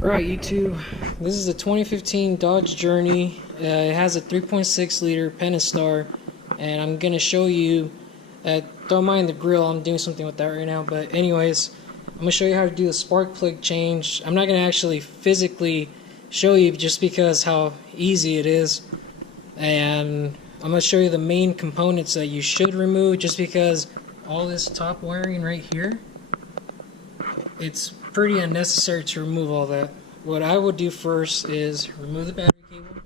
Alright, YouTube, this is a 2015 Dodge Journey. It has a 3.6 liter Pentastar, and I'm going to show you, don't mind the grill, I'm doing something with that right now, but anyways, I'm going to show you how to do the spark plug change. I'm not going to actually physically show you just because how easy it is, and I'm going to show you the main components that you should remove just because all this top wiring right here, it's pretty unnecessary to remove all that. What I would do first is remove the battery cable,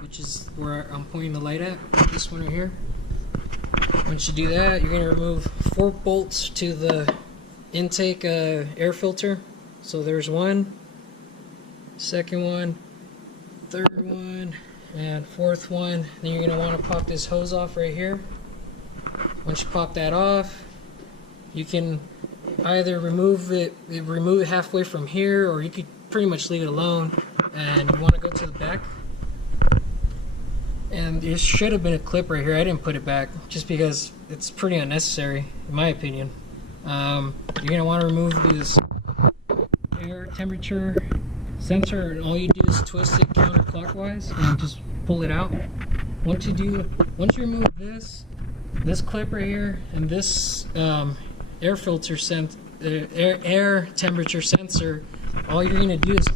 which is where I'm pointing the light at, this one right here. Once you do that, you're going to remove 4 bolts to the intake air filter. So there's one, second one, third one, and fourth one. Then you're going to want to pop this hose off right here. Once you pop that off, you can either remove it halfway from here, or you could pretty much leave it alone. And you want to go to the back, and there should have been a clip right here. I didn't put it back just because it's pretty unnecessary in my opinion. You're going to want to remove this air temperature sensor, and all you do is twist it counterclockwise and just pull it out. Once you remove this clip right here and this air temperature sensor, all you're going to do is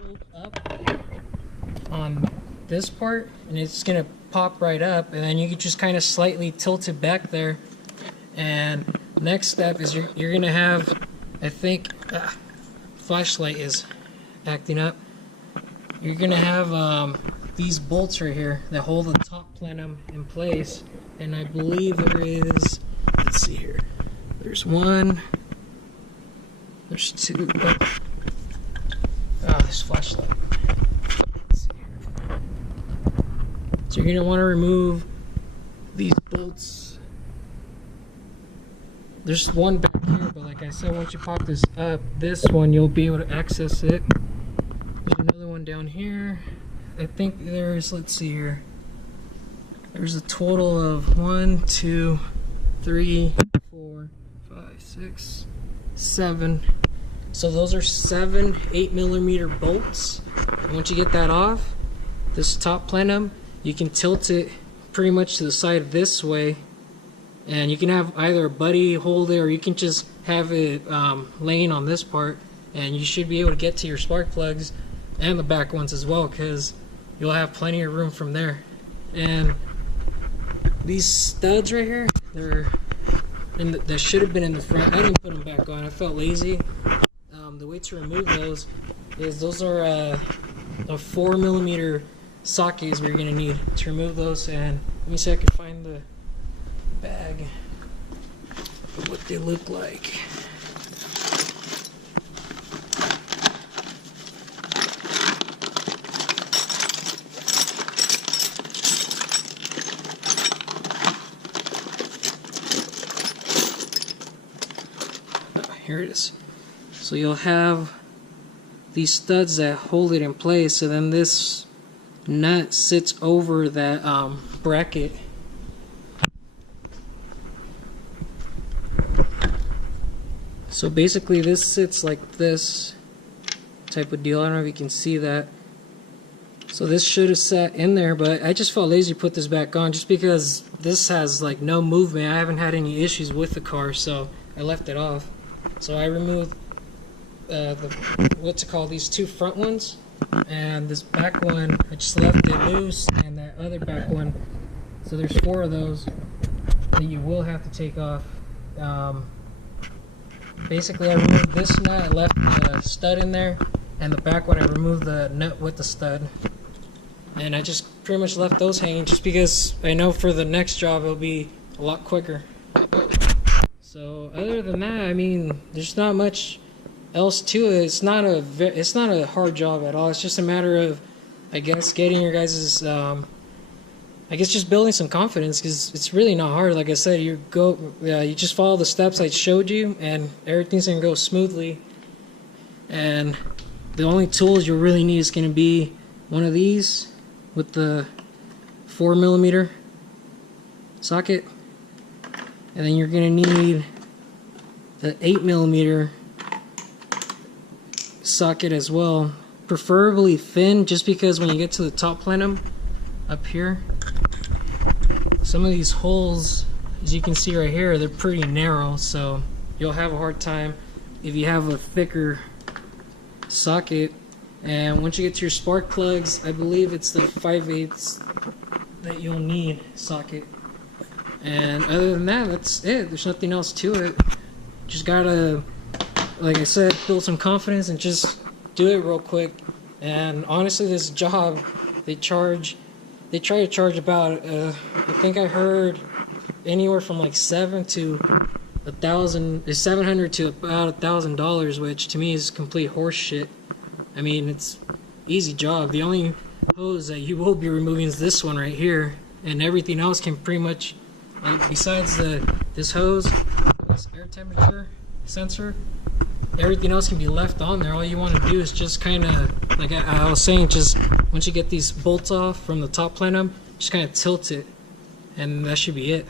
hold up on this part and it's going to pop right up, and then you can just kind of slightly tilt it back there. And next step is you're going to have, I think, flashlight is acting up. You're going to have these bolts right here that hold the top plenum in place, and I believe there is, let's see here, there's one, there's two, this flashlight. Let's see here. So you're going to want to remove these bolts. There's one back here, but like I said, once you pop this up, this one, you'll be able to access it. There's another one down here. I think there's, let's see here, there's a total of 1, 2, 3, 4, 5, 6, 7. So those are 7 8mm bolts. And once you get that off, this top plenum, you can tilt it pretty much to the side this way, and you can have either a buddy hold it, or you can just have it laying on this part, and you should be able to get to your spark plugs and the back ones as well, because you'll have plenty of room from there. And these studs right here, that should have been in the front. I didn't put them back on. I felt lazy. The way to remove those is those are a 4mm socket is what you're going to need to remove those. And let me see if I can find the bag of what they look like. Here it is. So you'll have these studs that hold it in place, and then this nut sits over that bracket. So basically this sits like this type of deal. I don't know if you can see that. So this should have sat in there, but I just felt lazy to put this back on just because this has like no movement. I haven't had any issues with the car, so I left it off. So I removed these 2 front ones, and this back one I just left it loose, and that other back one. So there's 4 of those that you will have to take off. Basically I removed this nut, I left the stud in there, and the back one I removed the nut with the stud, and I just pretty much left those hanging just because I know for the next job it'll be a lot quicker. So other than that, I mean, there's not much else to it. It's not a hard job at all. It's just a matter of, I guess, getting your guys's, just building some confidence, because it's really not hard. Like I said, you just follow the steps I showed you, and everything's gonna go smoothly. And the only tools you'll really need is gonna be one of these with the 4mm socket. And then you're going to need the 8mm socket as well, preferably thin, just because when you get to the top plenum up here, some of these holes, as you can see right here, they're pretty narrow, so you'll have a hard time if you have a thicker socket. And once you get to your spark plugs, I believe it's the 5/8 that you'll need socket. And other than that, that's it. There's nothing else to it. Just gotta, like I said, build some confidence and just do it real quick. And honestly, this job, they try to charge about, I think I heard anywhere from like $700 to about $1,000, which to me is complete horse shit. I mean, it's easy job. The only hose that you will be removing is this one right here, and everything else can pretty much, like, besides this hose, this air temperature sensor, everything else can be left on there. All you want to do is just kind of, like I was saying, just once you get these bolts off from the top plenum, just kind of tilt it, and that should be it.